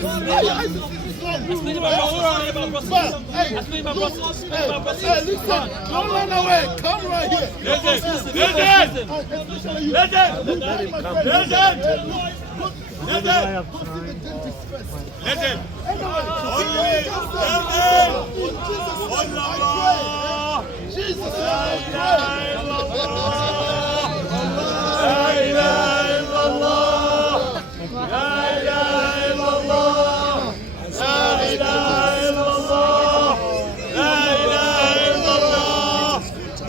Listen, don't run away. Come right here.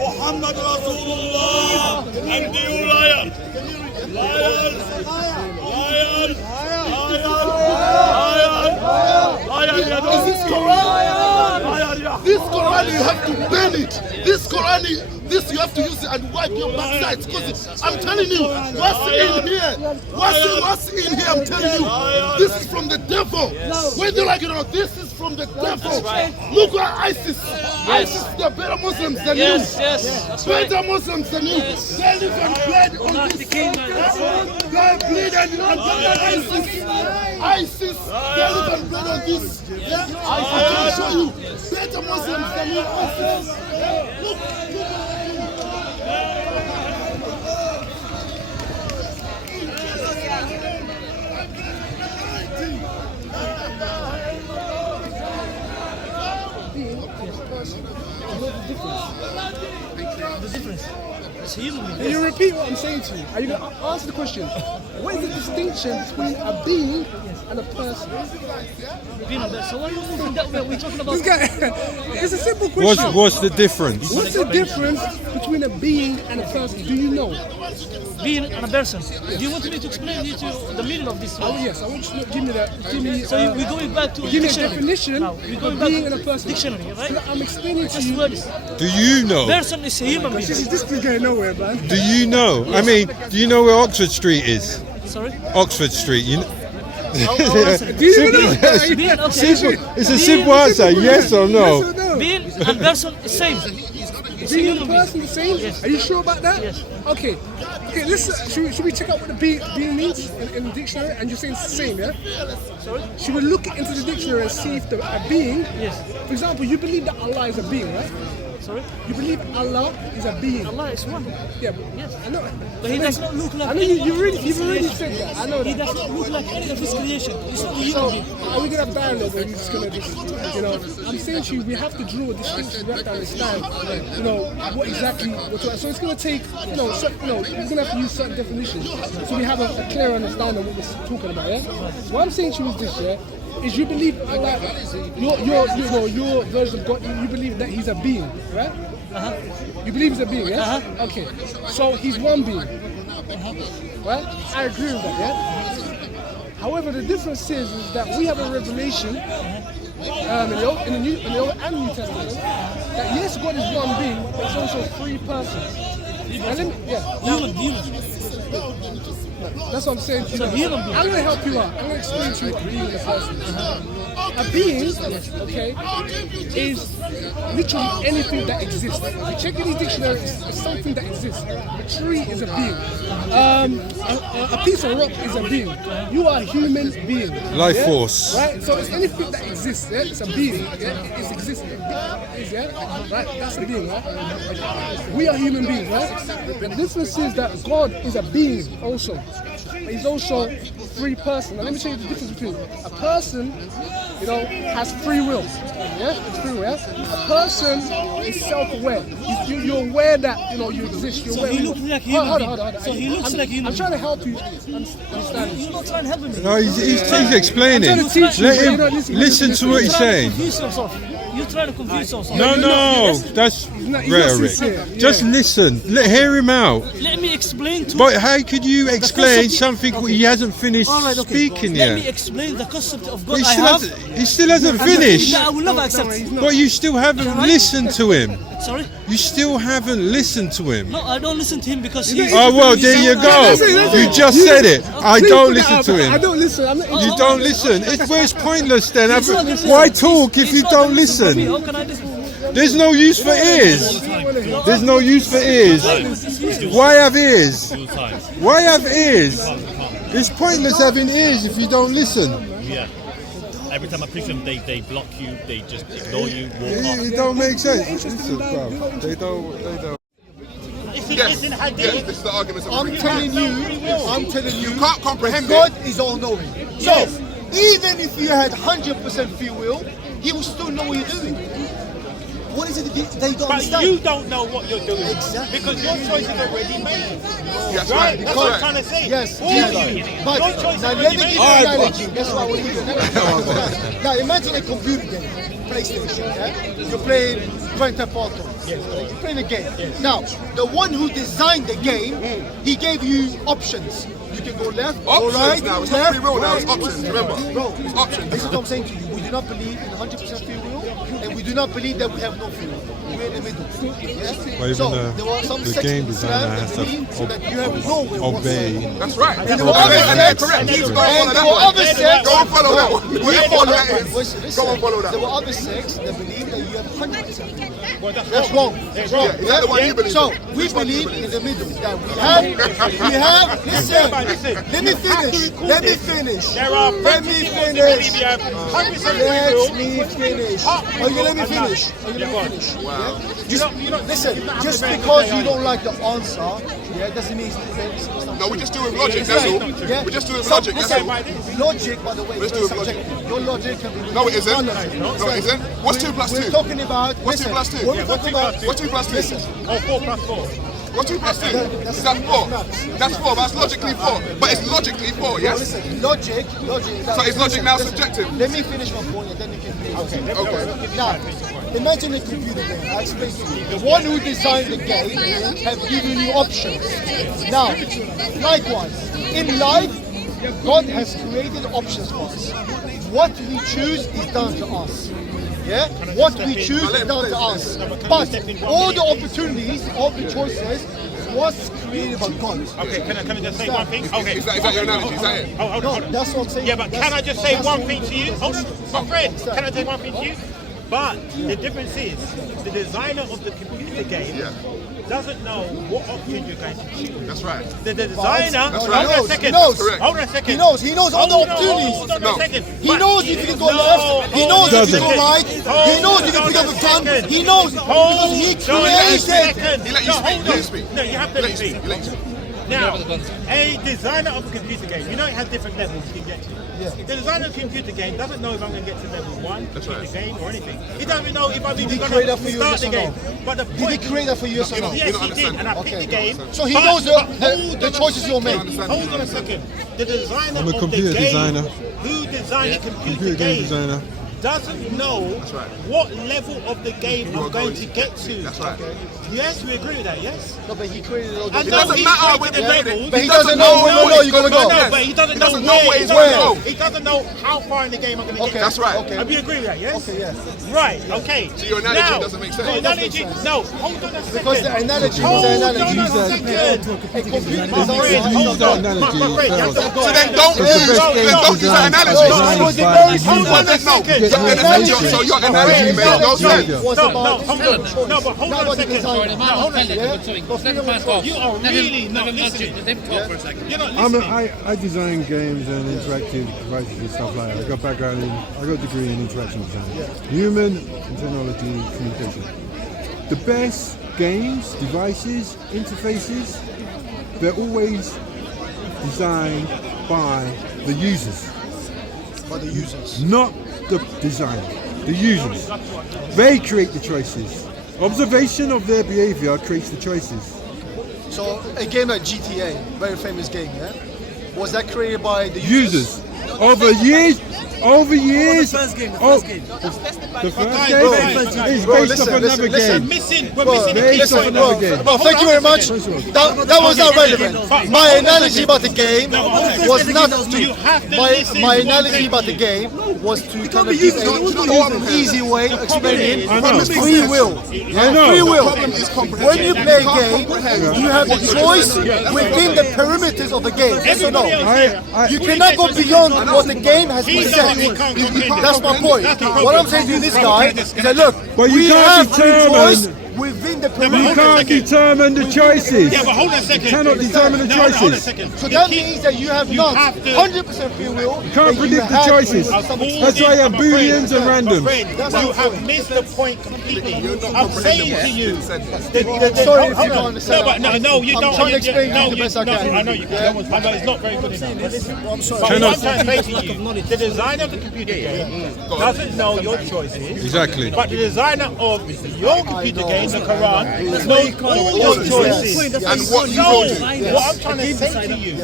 Muhammad Rasulullah, and you liar, liar, Is this Quran? This Quran, you have to burn it. This Quran, you have to use it and wipe your backsides. Because I'm telling you, what's in here? What's in here? I'm telling you, this is from the devil. Whether you like it or not, this is from the devil. Look at ISIS. ISIS, they're better Muslims than you. Better Muslims than you. They live and bread on this. They bleed and ISIS. ISIS, they live and bread on this. I can show you. Better Muslims than you. ISIS. Look. The difference. It's human being. Can you repeat what I'm saying to you? Are you going to answer the question? What is the distinction between a being and a person? Being a person. So what are you moving that way? We're talking about. It's a simple question. What's the difference? What's the difference between a being and a person? Do you know? Being and a person. Do you want me to explain to you the meaning of this? Oh yes, I want you to give me that. So we're going back to give me a dictionary. definition Now, we're going of back being to and a person. dictionary, right? So I'm explaining to Just you. words. Do you know? Person is a human being. This is going nowhere, man. Do you know? I mean, do you know where Oxford Street is? Sorry? Oxford Street. You know? I'll answer it. Do you even know? Being, okay. Simple. It's a simple answer. Yes or no? Being and person is same. It's a Being human and being. person the same? Yes. Are you sure about that? Yes. Okay. Okay, listen. Should we check out what the being means in the dictionary? And you're saying it's the same, yeah? Sorry? Should we look into the dictionary and see if a being, Yes. for example, you believe that Allah is a being, right? Sorry? You believe Allah is a being. Allah is one. Yeah, but Yes. I know. But he does not look like I know any you've of already his creation. said that. I know He that. does not look like any of his creation. He's not a So, human being. are we gonna have dialogue or are you just gonna just, I'm saying to you, we have to draw a distinction, we have to understand, what exactly we're talking. So it's gonna take, we're gonna have to use certain definitions so we have a clear understanding of what we're talking about, yeah? So what I'm saying to you is this, yeah? Is you believe that your version of God, you believe that he's a being, right? You believe he's a being, yeah? Okay. So he's one being. Right? I agree with that, yeah? However, the difference is that we have a revelation in the Old and New Testament that yes, God is one being, but it's also three persons. And let me, Human. that's what I'm saying to you. So human being. I'm going to help you out. I'm going to explain to you what a being and a person is. A being, okay, is literally anything that exists. If you check any dictionary, it's something that exists. A tree is a being. A piece of rock is a being. You are a human being. Life force. Right? So it's anything that exists. Yeah? It's a being. Yeah? It's existing. Yeah? Right? That's a being, right? We are human beings, right? The difference is that God is a being also. But he's also three persons. Now let me show you the difference between a person, has free will. Yeah? It's free will, yeah? A person is self-aware. You're aware that you exist. You're So aware. he looks like human Hold being. on. So he looks like human I'm trying to help you understand. You're not trying to help me. No, he's explaining. I'm trying to teach you, Let but him you don't listen. listen to what he's saying. You're trying to confuse yourself. No, that's not rhetoric. sincere, yeah. Just listen. Hear him out. Let me explain to But how could you explain concept- something okay. he hasn't finished All right, okay. speaking Let me yet? explain the concept of God He I still, have. he still hasn't finished. I will never accept. But you still haven't listened to him. Sorry? You still haven't listened to him. No, I don't listen to him because he's... Oh, well, there you go. That's it. You just said it. I don't listen to I him. don't listen. I'm not You don't listen. It's pointless then. He's not listening. Why talk if He's you not don't listening to me. listen? How can I listen? There's no use for ears. There's no use for ears. Why have ears? Why have ears? It's pointless having ears if you don't listen. every time I push them, they block you, they just ignore you, walk off. It don't make sense. Listen, bro. They don't. It's in hadith. This is the argument. I'm telling you, You can't comprehend God it. is all knowing. So, even if you had 100% free will, He will still know what you're doing. What is it that they don't But understand? you don't know what you're doing. Exactly. Because your choice is already made. That's Right? right. That's That's what I'm right. trying to say. Yes, For yes. you. But Your choice is now let already me give made. you an analogy. That's what I want to do. Now imagine a computer game, PlayStation. Yeah? You're playing Grand Theft Auto. You're playing a game. Now the one who designed the game, he gave you options. You can go left, go Options right, now. It's left, not free will now. It's right. options. Remember. Bro, It's options. this is what I'm saying to you. We do not believe in 100% free will, and we do not believe that we have no free will. We're in the middle. Yes? Well, even So the- there were some the sects game in designer Islam has that to believe that you have no will obey. whatsoever. That's right. And there were other And they're sects. correct. Please And go and follow there that were one. other sects. Go and follow that one. No, Go and follow that. listen, Go and follow that there were one. other sects that believe that you have 100%. Well, That's wrong. That's wrong. Yeah, is that the one you believe So in? we Which one do you believe believe in the middle. That we have. Listen. Let me finish. Let me finish. There are Let me people who finish. believe you have 100% free will. Let me finish. Oh, you let me finish. Oh, you let me finish. Wow. Listen. Just because you don't like the answer, yeah, doesn't mean it's not. No, we just do it with logic. That's all. Yeah. We just do it with Some- logic. That's listen, all. logic, by the way, Let's is do very it with logic. subjective. Your logic can be. No, it isn't. my logic. No, it isn't. What's 2 plus 2? We're talking about. What's 2 listen, plus 2? when we Yeah, talk about. What's 2 plus 2? Listen. Oh, 4 plus 4. What's 2 plus 2? Is that 4? That's 4. That's logically 4. But it's logically 4, yes? Listen, logic. So is logic now subjective? Let me finish my point and then you can finish. Okay. Now, imagine a computer game. I explain to you. The one who designed the game have given you options. Now, likewise, in life, God has created options for us. What we choose is down to us. Yeah? What we choose is down to us. But all the opportunities, all the choices was created by God. Okay, can I just say one thing? Okay. Is that your analogy? Is that it? Hold No, on. that's what I'm saying. Yeah, but can I just say That's one what- thing to you? Hold on. My friend, can I say one thing to you? But the difference is, the designer of the computer game doesn't know what option you're going to choose. That's right. The designer, That's hold right. on a second. He knows. Correct. Hold on a second. He knows. He knows all the opportunities. Hold on No. a second. He But knows if you can go no, left. He hold knows on if you a can go right. second. He knows if you Hold pick on up a a gun. second. He knows because he Hold on a created. second. He let you No, speak. hold He let on. you speak. No, you have He to let you let speak. me He let you speak. Now, a designer of a computer game, you know it has different levels you can get to. The designer of a computer game doesn't know if I'm going to get to level 1 That's in right. the game or anything. He doesn't know if I'm Did even he going create that to for you, start yes the or no? game. But the Did he point, create that for you, yes or no? yes, he did, and I picked the game. So he but- knows but the hold on a choices you'll make. second. Hold on a second. The designer I'm a of computer the game, designer. who designed the computer Computer game game, designer. doesn't know right. what level of the game I'm going to get to. That's right. Yes, we agree with that, yes? No, but he created all I the know doesn't he matter created when the he made it. levels. But he doesn't know where you're going to No, go. no, but he doesn't know doesn't know where where he's he's going to going. go. He doesn't know how far in the game I'm going to Okay, get. That's right. Okay. Do you agree with that, yes? Okay, yeah. Right, okay. So your analogy Now, doesn't make sense. The It doesn't analogy, make sense. no, hold on a second. Because the analogy is Hold the on analogy. a second. A computer My friend, designer. hold that on. analogy My friend, you have to first. go So then ahead. don't It's the use, best then game don't use that design by analogy. No, it was a by very the simple Well, then, no. second. Your analogy- So your analogy Very made no simple. sense. Was No, about no, hold on. No, but hold Not on a about the second. design. No, hold on a second. You are really Let not him listening. let him talk for a second. You're not listening. I design games and interactive devices and stuff like that. I got background in, I got a degree in interaction design, human and technology communication. The best games, devices, interfaces, they're always designed by the users, by the users. not the designer. The users, they create the choices. Observation of their behavior creates the choices. So a game like GTA, very famous game, yeah? Was that created by the Users. Over years. The first game. The first game is Bro, based off listen, another listen, game. We're missing the key Based off point. another game. Well, thank you very much. That was not relevant. My analogy about the game was not You have to my listen to my what I'm analogy saying about to the you. game was to kind of give an easy way of explaining I know. free will. I know. Free will. problem is comprehension. When you play a Can't game, comprehend you have a what you're choice doing. within the perimeters of the game. Yes or no? I- You cannot go beyond what the game has He been doesn't, set. he can't comprehend. That's my point. That's the What problem. I'm saying to this guy is that look, But you we can't have free determine- choice within the You perimeter. can't determine the choices. Yeah, but hold on a second. You cannot determine the No, hold on a choices. second. So that means that you have not have to- 100% free will. You can't but predict the have free choices. will to some extent. That's why you have booleans and randoms. You have missed the point completely. I'm saying to you. Sorry if you don't understand. No, you I'm don't. trying to explain no, the best I no, can. I know you can. I know it's not very good enough. But listen, I'm sorry. but what I'm trying to say to you, the designer of the computer game doesn't know your choices. Exactly. But the designer of your computer game, the Quran, knows all your choices. And what you So, will do. what I'm trying to say to you,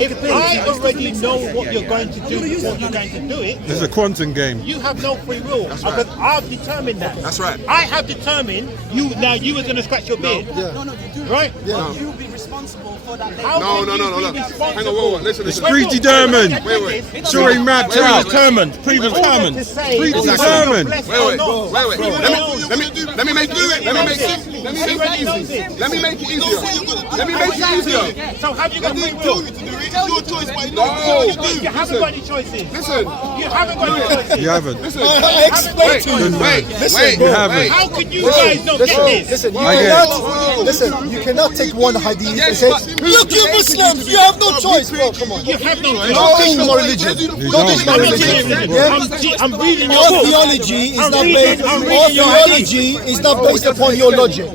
if I already know what you're going to do before you're going to do it, It's a quantum game. you have no free will. Because I've determined that. That's right. I have determined you were going to scratch your beard. Right? You'll be responsible for that. How No, can no, you no, no, be no. responsible? Hang on, whoa. Listen. It's predetermined. Wait. It's already mapped out. Predetermined. Predetermined. Predetermined. Wait. Let me make it easier. So have you got free will? Your choice, but You haven't got any choices. Listen. You haven't got any choices. You haven't. I explained to you. Wait. You haven't. How could you guys not get this? Listen, I get you cannot take one hadith and say, look, you Muslims, you have no choice. Bro, come on. You have no Don't teach me my religion. Don't teach me my religion. I'm reading your Our book. theology is I'm not reading- based. I'm Our reading your theology is not based upon your logic.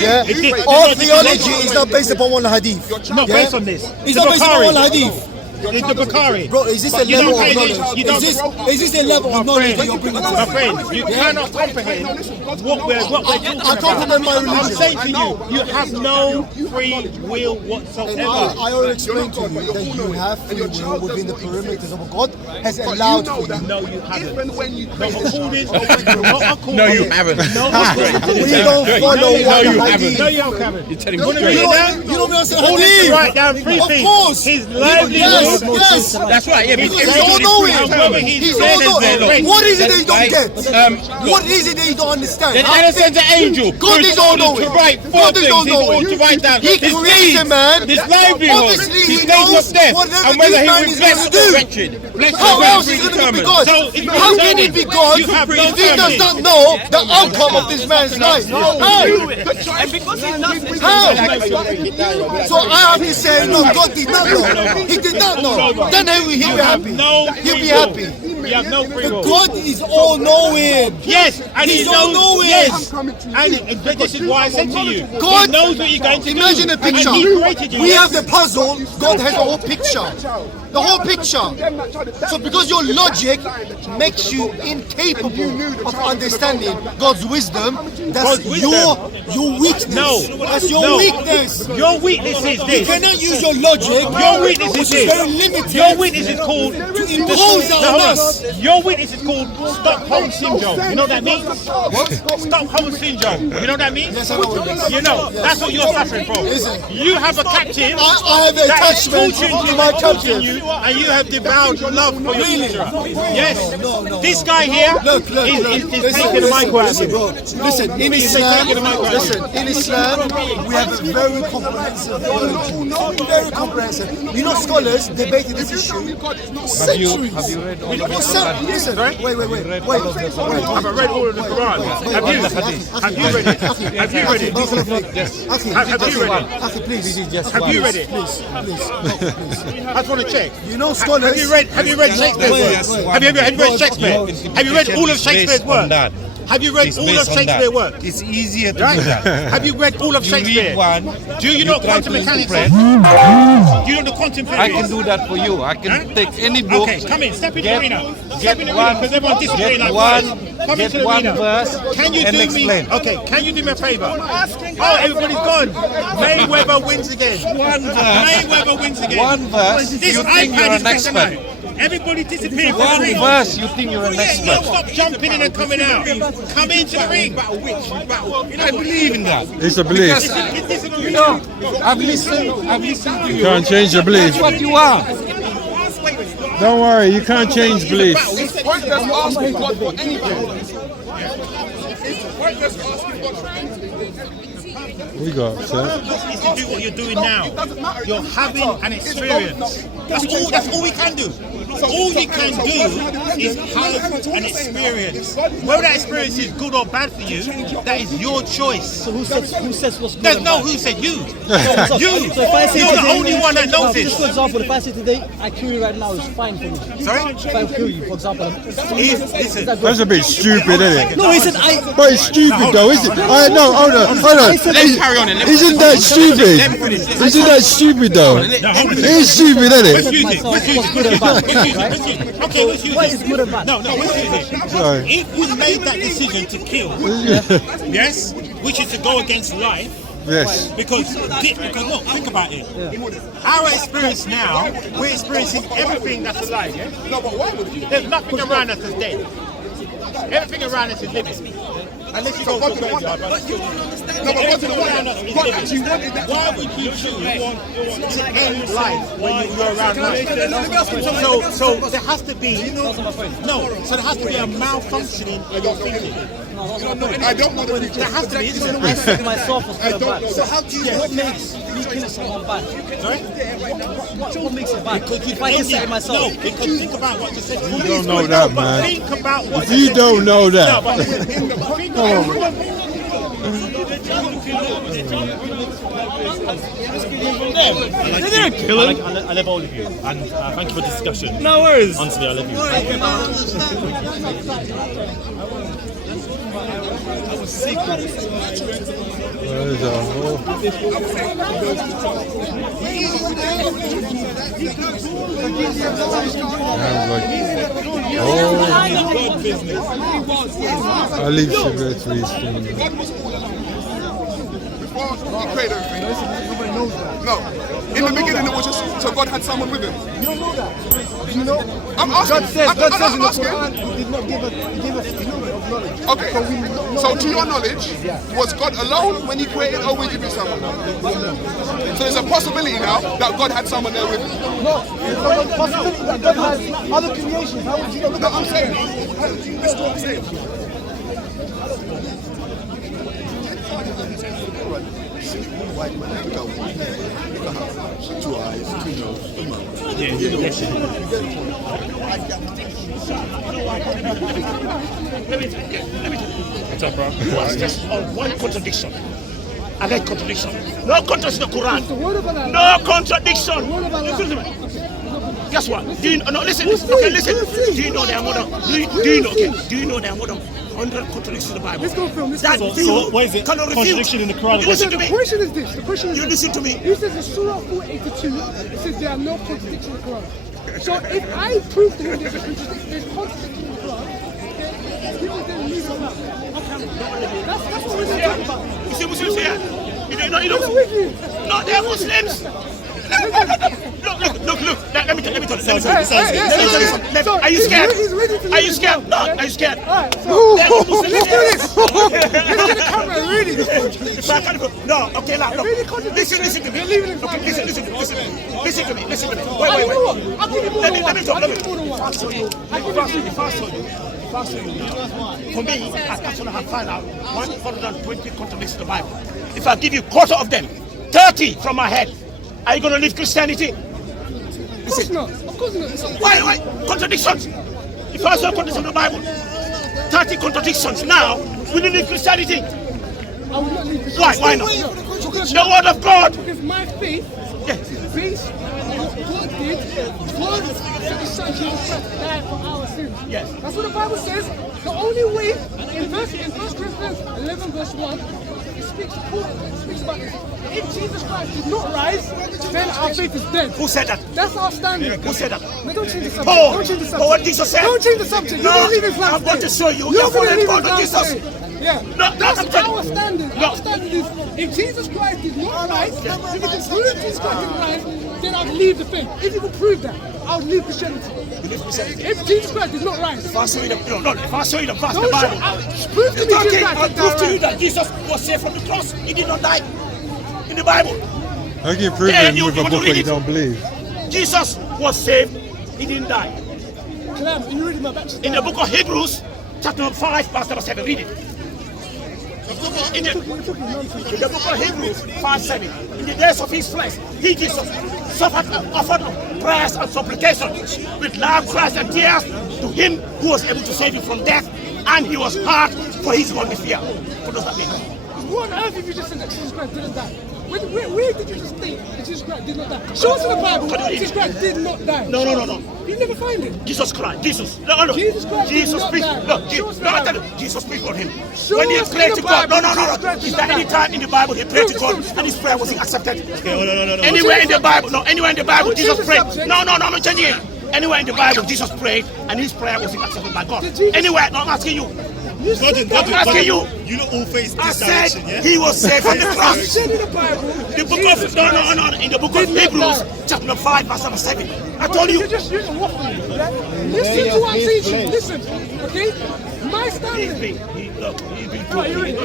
Yeah. Our theology is not based upon one hadith. It's not based on this. It's not based upon one hadith. It's the Bukhari. Bro, is this a But you level don't of pay knowledge? attention- Is this a level of knowledge that you're bringing to My me? friend, you cannot comprehend what we're talking I about. comprehend my I'm religion. saying to you, you have no free will whatsoever. I already explained to you that you have free will within the perimeters of what God has allowed for you. No, you haven't. Even when you Not according. No, you haven't. No, according to We this. don't follow what you the haven't. hadith. No, you haven't. You're telling You want to me read it straight. down? You don't understand All hadith. you write down three Of things. course. His livelihood. Yes. That's right. Yeah, because He's all knowing. And whether he's He's dead all as knowing. well. What is it that you don't get? look. What is it that you don't understand? Then How- Allah sends an angel. God who is all told us knowing. to write four God is things. all He's told knowing. to write down He his created needs, man. his livelihood, Obviously, his he state knows of death, whatever and whether this he man will is bless going or to do. wretched. Bless How or else is he going to be God? So it's How can he be God You have if no he does family. not know the outcome of this man's life? How? And because he doesn't, How? So I have to say, no, God did not know. He did not know. Then he'll be happy. No He'll free be will. happy. You have no free will. God is all knowing. Yes, and He's he all knows. knowing. Yes, and this is why I said to you, God he knows what you're going to Imagine do. a picture. And he created you. We have the puzzle. God has the whole picture. The whole picture. So because your logic makes you incapable of understanding God's wisdom, that's God's wisdom. your weakness. No, That's your no. weakness. Your weakness is You this. cannot use your logic. Your weakness is which this. very limited. Your weakness is called to impose that on us. Your weakness is called Stockholm syndrome. You know what that means? Stockholm syndrome. You know what that means? Yes, I know what it means. You know, that's what you're suffering from. Is it? You have a captain I have that is attachment torturing to you, my torturing captain. you, and you have devoured love for your Really? teacher. No. Yes. This guy here is taking the mic out of you. Listen, in Islam, in Islam, we have a very comprehensive theology. Very comprehensive. You know, scholars debated this issue centuries. Have you read all of the Listen, wait. I've read all of the Quran. Have you read it? Have you read it? Have you read it? Akhi, please. Have you read it? Please. I just want to check. You know, scholars. Have you read Shakespeare's work? Have you read Shakespeare? Have you read all of Shakespeare's work? Have you read all of Shakespeare's work? It's easier to Right? do that. Have you read all of You Shakespeare? read one. Do you know try quantum to mechanics? interpret. Do you know the quantum theory? I can do that for you. I can take any book. Okay, come in, step in the Get- arena. get Step in the one- arena, because everyone disagrees get like one- this. Come get into the one arena. verse Can you and do explain. me? Okay, can you do me a favor? Oh, everybody's gone. Mayweather wins again. One verse. Mayweather wins again. One verse. This You think you're iPad is an expert. Everybody disappeared from the One ring. verse. You think you're an Yeah, expert. stop jumping in and coming out. Come into the ring. I believe in that. It's a belief. Because, you know, I've listened to you. Can't change your belief. That's what you are. Don't worry, you can't change beliefs. It's pointless asking God for anything. We got upset. Is to do what you're doing now. You're having an experience. That's all we can do. All we can do is have an experience. Whether that experience is good or bad for you, that is your choice. So who says what's good? There's and no bad? who said you. So if I say You're the today, only one that knows Just for this. example, if I say today, I kill you right now, it's fine for me. Sorry? If I kill you, for example, Listen. That's a bit stupid, isn't it? no, he said I. But it's stupid though, isn't it? No, hold on. Let's carry on and Isn't that stupid? Isn't that stupid though? It's stupid, isn't Let's it? use it. Let's use What's good and bad, it. right? Okay, let's use What it. is good and bad? No, let's use it. Sorry. If you made that decision to kill, yes, which is to go against life, Yes. because look, think about it. Our experience now, we're experiencing everything that's alive. Yeah? No, but why would you? There's nothing around us that's dead. Everything around us is living. Unless you go to a graveyard, but still. No, but Everything around us is living. Why would you choose to end life when you're around life? So there has to be so there has to be a malfunctioning in your thinking. I don't want to be There has to be. I said myself was good and bad. So how do you? What makes me killing someone bad? Sorry? What makes it bad? Because If I just say it myself. No, because think about what you said. You don't know that, man. Think about what If you don't know that. I love all of you, and thank you for the discussion. No worries. Honestly, I love you. There's a whole... I leave cigarettes to his thing. Before he created everything. No. In the beginning, it was just so God had someone with him. You don't know that. Do you know? I'm asking. God says in the asking. Quran, He did not give us a little of knowledge. Okay. So to your knowledge, was God alone when He created, or would you be someone? So there's a possibility now that God had someone there with him. No, there's a possibility that God has other creations. How would you know? No, I'm saying. This is what I'm saying. White man, look at one hair, look at her, 2 eyes, 2 nose, 2 mouths. What's up, bro? Just one contradiction. I like contradiction. No contradiction in the Quran. What about that? No contradiction. What about that? Listen to me. Guess what? Do you no listen? Okay, listen. Do you know there are more than do you know? Okay. Do you know there are more than 100 contradictions in the Bible? Let's go from this. That So you what is it? cannot refute. Contradiction in the Quran. You listen to The me. question is this. The question is You this. listen to me. He says in Surah 482, it says there are no contradictions in the Quran. So if I prove to him there's a contradiction in the Quran, then he will then leave it out. That's what we're talking about. You see Muslims here? You I'm not with you. No, they are Muslims. Look. Let me tell you. Are you scared? Are you scared? No, are you scared? Alright, so let's do this. Let's get the camera and read it. No, okay, look. Listen to me. Leave it in Okay, listen to me. Listen to me. You know Wait. what? I'll give you more than one. Let me talk. I'll give you more than one. For me, I actually have found out 120 contradictions in the Bible. If I give you quarter of them, 30 from my head, are you going to leave Christianity? Of course not. Of course not. Why? Contradictions. If I saw contradictions in the Bible, 30 contradictions now, will you leave Christianity? I will not leave this. Why not? The word of God. Because my faith is based on what God did. God sent His Son Jesus Christ to die for our sins. Yes. That's what the Bible says. The only way in 1 Corinthians 11 verse 1, it speaks about this. If Jesus Christ did not rise, then our faith is dead. Who said that? That's our standard. Who said that? No, don't change the subject. Paul. Don't change the subject. But what Jesus said. Don't change the subject. No, You believe in last I'm going day. to show you. You You're believe following in God, last Jesus. day. Yeah. No, That's I'm telling our you. standard. No. Our standard is if Jesus Christ did not rise, if you can prove Jesus Christ didn't rise, then I'll leave the faith. If you can prove that, I'll leave Christianity. If Jesus Christ did not rise, If I show you the verse in the don't Bible. prove to me Jesus Okay, Christ I'll didn't prove to you rise. that Jesus was saved from the cross. He did not die. In the Bible. How can you prove Yeah, him you with a want to book read that you it? don't believe? Jesus was saved. He didn't die. Can you read my baptism? In the book of Hebrews, chapter 5, verse number 7, read it. In the book of Hebrews 5:7, in the days of his flesh, he Jesus offered prayers and supplications with loud cries and tears to him who was able to save him from death, and he was hurt for his holy fear. What does that mean? What on earth have you just said that Jesus Christ didn't die? Where did you just think that Jesus Christ did not die? Show us in the Bible that Jesus Christ did not die. No. You never find it. Jesus Christ. Jesus. No. Jesus Christ did not speaks. die. No, Show us in the Bible. Jesus speaks for him. Show When he us prayed in to the God. Bible No. Jesus Christ Is did there not any die. time in the Bible he prayed to God and his prayer wasn't accepted? Anywhere in the Bible. No, anywhere in the Bible Jesus prayed. No, I'm not changing it. Anywhere in the Bible Jesus prayed and his prayer wasn't accepted by God. Anywhere. No, I'm asking you. I'm asking you. You not all face I this said direction, yeah? he was saved from the cross. Said in the Bible. The book of no. In the book of Hebrews, chapter 5, verse 7. I told you. You're just waffling. Yeah? Listen to what I'm teaching. Listen, okay? My standing. He's been talking.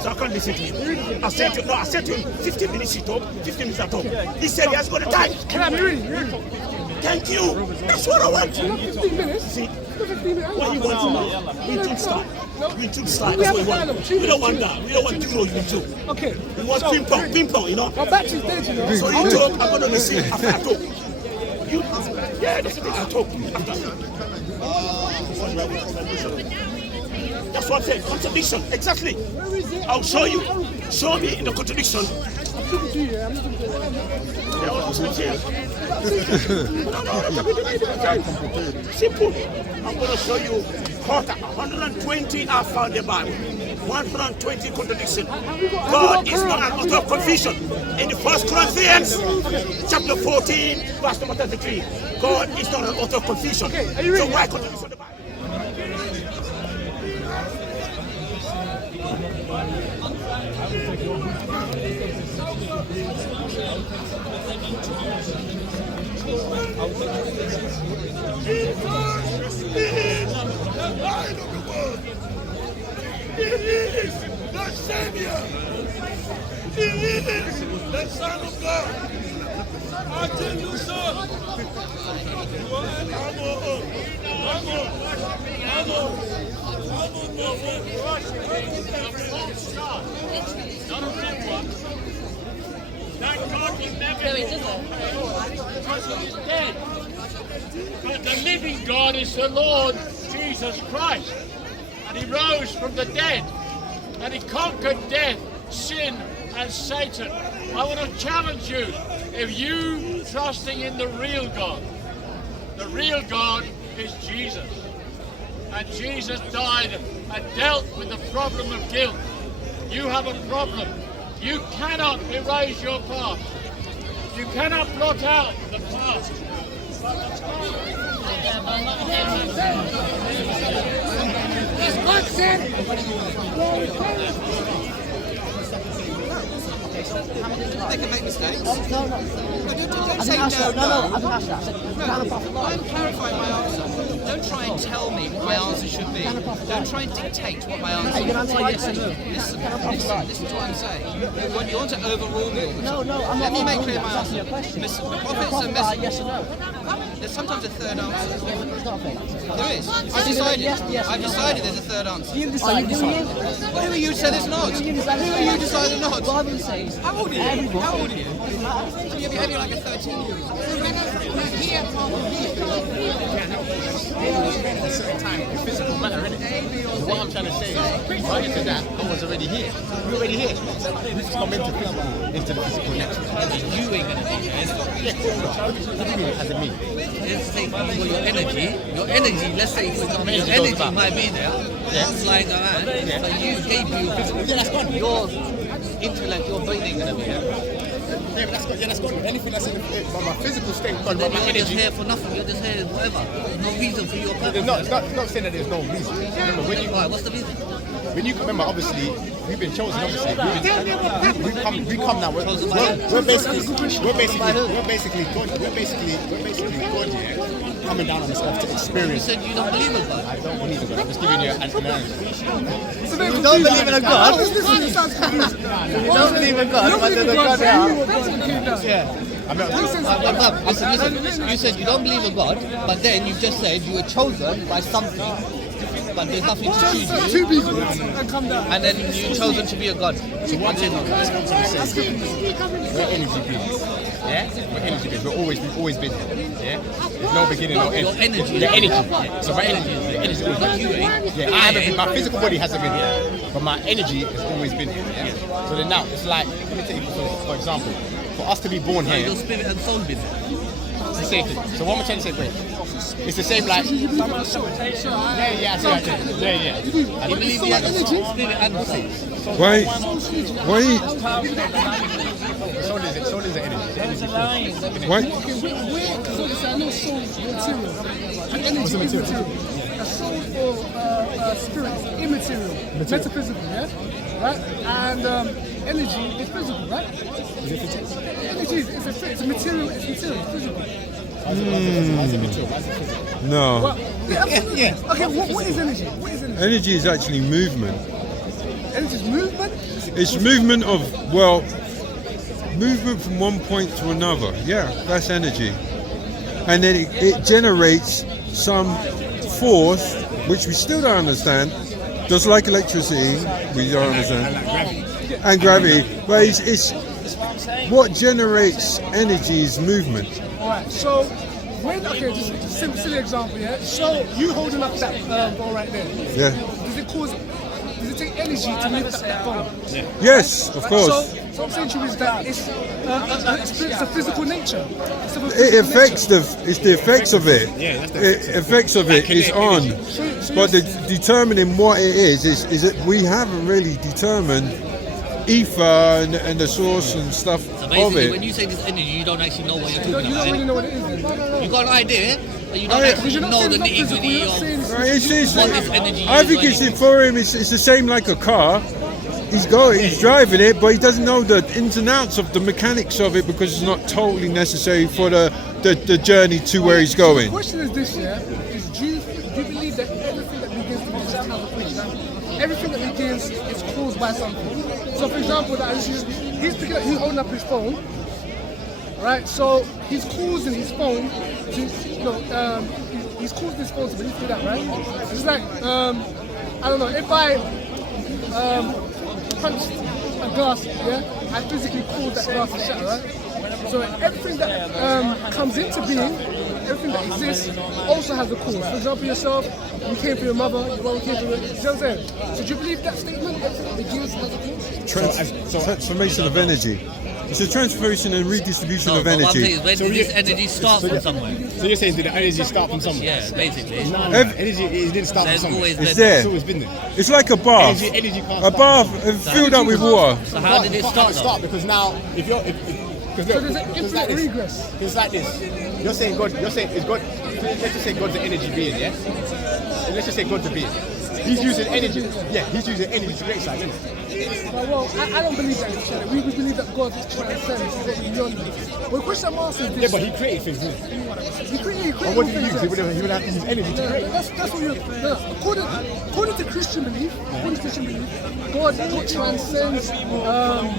So I can't listen to him. I said to him, 15 minutes he talked, 15 minutes I talked. He said he has got a time. Can I be reading? Thank you. That's what I want. 15 minutes. See, 15 minutes. what you want to know? We took start. We took start. We That's have what a we want. dialogue. We don't want that. We don't want to know you too. Okay. We want ping pong, you know. My battery's dead, you know. So you talk, I'm going to listen after I talk. Yeah, that's the thing, I talk That's what I'm saying, contradiction, exactly. I'll show you. Show me in the contradiction. Simple. I'm going to show you 120 I found the Bible. 120 contradiction. God is not an author of confusion. In the 1 Corinthians chapter 14, verse number 33, God is not an author of confusion. So why contradiction the Bible? He is the Savior. He is the Son of God. I tell you so. Thank God he never is dead. But the living God is the Lord Jesus Christ. And he rose from the dead. And he conquered death, sin, and Satan. I want to challenge you. If you trusting in the real God is Jesus. And Jesus died and dealt with the problem of guilt. You have a problem. You cannot erase your past. You cannot blot out the past. They can make mistakes. No. I didn't ask that. No, I didn't ask that. I said, can a prophet lie? I'm clarifying my answer. Don't try and tell me what my answer should be. Don't try and dictate what my answer should be. Are you going to answer yes or no? Listen to what I'm saying. You want to overrule me all the time. No, I'm not. Let me make clear my I'm asking answer. you a question. Listen, the Can a prophets prophet and lie, messengers. yes or no? There's sometimes a third answer. It's not a fake answer. There is. I've Yes, decided. I've no. decided there's a third answer. You decide. Who are you? Who are you to say there's not? Who are you to say there's not? The Bible says. How old are you? Everybody. How old are you? You're behaving like a 13-year-old. Physical matter, innit? What I'm trying to say is, prior to that, I was already here. You're already here. We just come into the physical next. You ain't gonna be here. Yeah, cool. What do you mean, as in me? Let's say for your energy, let's say for example, your energy might be there, flying around, but you gave you your intellect, your brain ain't gonna be there. Yeah, but that's gone. Anything that's in my physical state, but Then my you're just energy. here for nothing, you're just here whatever. No reason for your purpose. It's not saying that there's no reason. Remember, Why? What's the reason? when you remember, obviously, we've been chosen. Obviously, we come now. We're basically God. We're basically God. Yeah, coming down on this earth to You experience. said you don't believe in God. I don't believe in God. I'm just giving you an answer. You don't believe in a God? You don't believe in God, but there's a God there. Yeah. Listen. You said you don't believe in God, but then you just said you were chosen by something but there's nothing to choose you. Two people and come down. And then you've chosen to be a god. So what I'm saying we're energy beings. Yeah? We're energy beings. We've always been here. Yeah? There's no beginning, no end. Your energy. The energy. Yeah. So my energy is the energy. But you ain't. Yeah, I haven't been, my physical body hasn't been here, but my energy has always been here. Yeah? So then now it's like, let me take you for example, for us to be born here. Your spirit and soul been there. It's the same thing. So what am I trying to say? Wait, it's the same like. Yeah. I see. Yeah. You believe the spirit and soul. Why? Soul is the energy. Why? Because I know soul is material. And energy is material. A soul or spirit is immaterial. Metaphysical, yeah? Right? And energy is physical, right? Is it physical? Energy is it's material, it's physical. No. Well, yeah, absolutely. Yeah. Okay, what is energy? What is energy? Energy is actually movement. Energy is movement? It's movement of, well, movement from one point to another. Yeah, that's energy. And then it generates some force, which we still don't understand, just like electricity, we don't understand. And gravity. But it's what generates energy is movement. Alright, so just a silly example, yeah? So you holding up that ball right there. Yeah. Does it take energy to lift up that ball? Yes, of course. So what I'm saying to you is that it's a physical nature. It's the effects of it. Yeah, that's the effects of it is on. But determining what it is that we haven't really determined ether and the source and stuff so basically, of it. when you say this energy, you don't actually know what you're talking about. You don't really know what it is. You got an idea, but you don't actually know the nitty-gritty of what this energy is. I think for him, it's the same like a car. He's driving it, but he doesn't know the ins and outs of the mechanics of it because it's not totally necessary for the journey to where he's going. The question is this, yeah? Do you believe that everything that begins to be just everything that begins is caused by something? So, for example, he's holding up his phone, right? So he's causing his phone to, he's causing his phone to believe that, right? It's like, I don't know, if I punched a glass, yeah, I physically caused that glass to shatter, right? So everything that comes into being, everything that exists, also has a cause. For example, yourself, you came from your mother, your mother came from your... You know what I'm saying? So do you believe that statement? Everything begins has a cause? Transformation of energy. It's a transformation and redistribution of energy. What I'm saying is, where did this energy start from somewhere? So you're saying, did the energy start from somewhere? Yeah, basically. No, energy it didn't start from somewhere. It's there. It's always been there. It's like a bath. Energy can't a bath filled up with water. So how did it start? Because now, if you're... So there's an infinite regress. It's like this. You're saying God. You're saying it's God. Let's just say God's an energy being, yeah. Let's just say God's a being. He's using energy. Yeah, he's using energy to create something. Well, I don't believe that. We believe that God transcends. He's got beyond this. Well, the question I'm asking is this. Yeah, but he created things, didn't he? He created what did he use? He would have to use energy to create. That's what you're... According to Christian belief, God transcends the earth,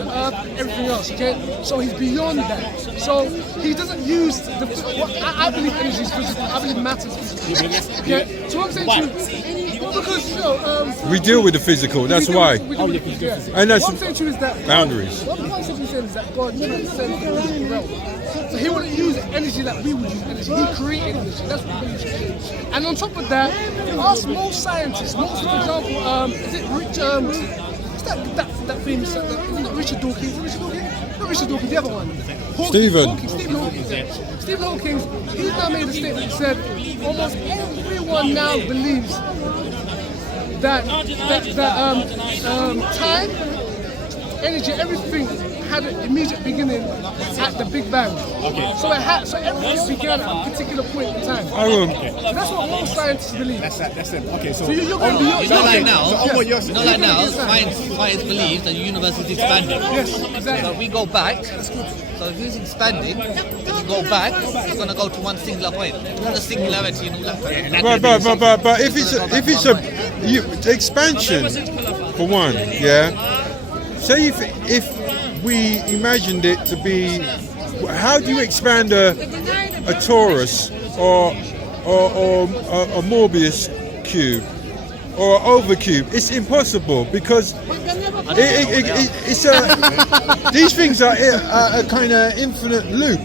everything else, okay? So he's beyond that. So he doesn't use I believe energy is physical. I believe matter is physical. Okay? So what I'm saying to you... Well, because, we deal with the physical, that's why. And that's what I'm saying to you is that boundaries. What I'm simply saying is that God transcends the physical realm. So he wouldn't use energy like we would use energy. He created energy. That's what we use. And on top of that, ask most scientists, for example, is it what's that famous, isn't it Richard Dawkins? Not Richard Dawkins, the other one. Stephen Hawking, he's now made a statement. He said almost everyone now believes that time, energy, everything had an immediate beginning at the Big Bang. Okay. So everything began at a particular point in time. So that's what most scientists believe. That's it. Okay, so you're going beyond. It's not like now. Science believes that the universe is expanding. Yes, exactly. So we go back. So if it's expanding, if you go back, it's going to go to one singular point. Not a singularity and all that. But if it's a expansion, for one, yeah. Say if we imagined it to be, how do you expand a torus or a Morbius cube? or over cube. It's impossible because these things are a kind of infinite loop.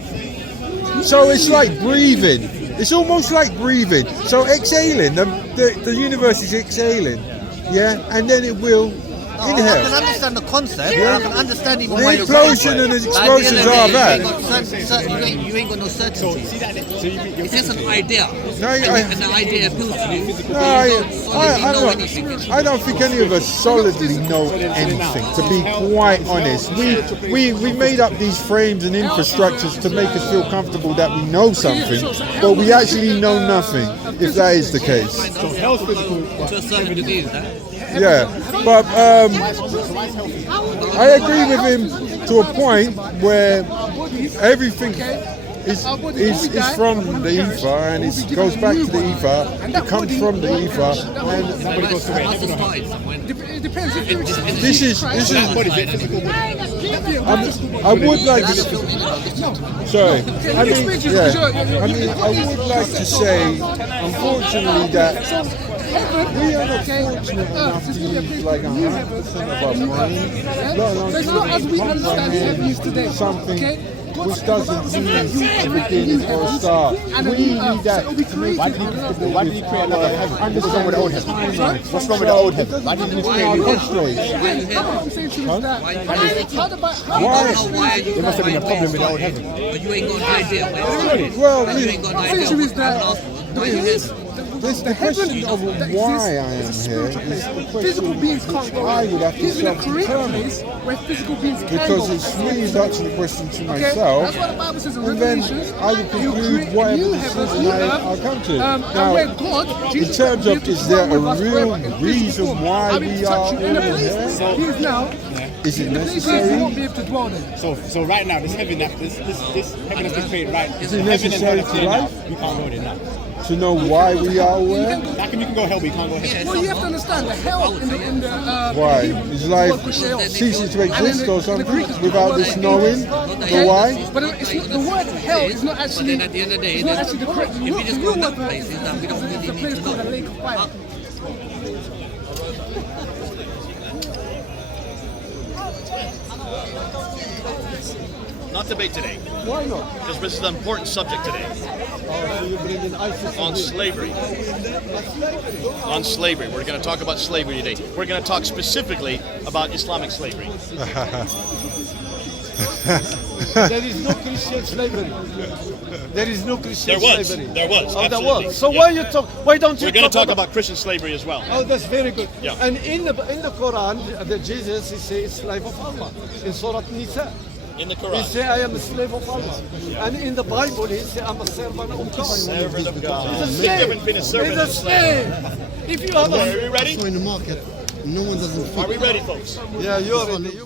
So it's like breathing. It's almost like breathing. So exhaling, the universe is exhaling, yeah, and then it will inhale. I can understand the concept. Yeah. I can understand even The why you're going implosion for it. and the But at the end explosions of the are day, that. You ain't got no certainty. It's just an idea. And the idea appeals to you. No, I don't think any of us solidly know anything, to be quite honest. We made up these frames and infrastructures to make us feel comfortable that we know something, but we actually know nothing, if that is the case. To a certain degree, is that? Yeah, but I agree with him to a point where everything is from the ether, and it goes back to the ether. It comes from the ether, and It depends. this is. I would like to. Sorry. I would like to say, unfortunately, that we are not fortunate enough to use like 100% of our brain, let alone comprehend something which doesn't mean a beginning or a start. We need that to make it. Why did he create another heaven? What's wrong with the old heaven? What's wrong with the old heaven? Why didn't he create a new Why? There must have been a problem with the old heaven. But you ain't got an idea where it's Well, you ain't got an idea. the question of why I am here is the Physical question beings can't go. I would have to He's in a correct self-determine. place where physical beings can Because go. it's me who's asking the question to Okay, myself, that's what the Bible says in and then Revelations. I will conclude whatever decision I'll come to. And where God, in Jesus terms of, is there a real in reason why I mean, we to are touch you in a all place here? he is now. Is it You won't necessary? be able to dwell there. So right now, this heaven this heaven has been created, right? Is it necessary to life? We can't go there now. To know why we are where? How come you can go hell, but you can't go heaven? Well, you have to understand the hell in the Why? Hebrew Is life word for Sheol. ceasing to And in exist or the something Greek, it's without the this word knowing okay? the why? But it's not, the word hell is not actually. But then at the end of the day, it's not actually the correct. if you just the go real in that word for place, it it's that we don't really is a need place to called the know. lake of fire. Not debate today. Why not? Because this is an important subject today. Oh, so you're bringing ISIS On slavery. On slavery. We're going to talk about slavery today. We're going to talk specifically about Islamic slavery. There is no Christian slavery. There is no Christian slavery. There was. Oh, there absolutely. was. So Yeah. why don't you We're going to talk about Christian slavery as well. Oh, that's very good. Yeah. And in the Quran, Jesus he says slave of Allah. In Surah Nisa, In the he Quran. say I am a slave of Allah. And in the Bible, he say I'm a servant of God. Servant of God. It's the Big same. difference between a servant It's the and a slave. same. If you have Are we ready? in the market, no one doesn't. Are we ready, folks? Yeah, you're ready.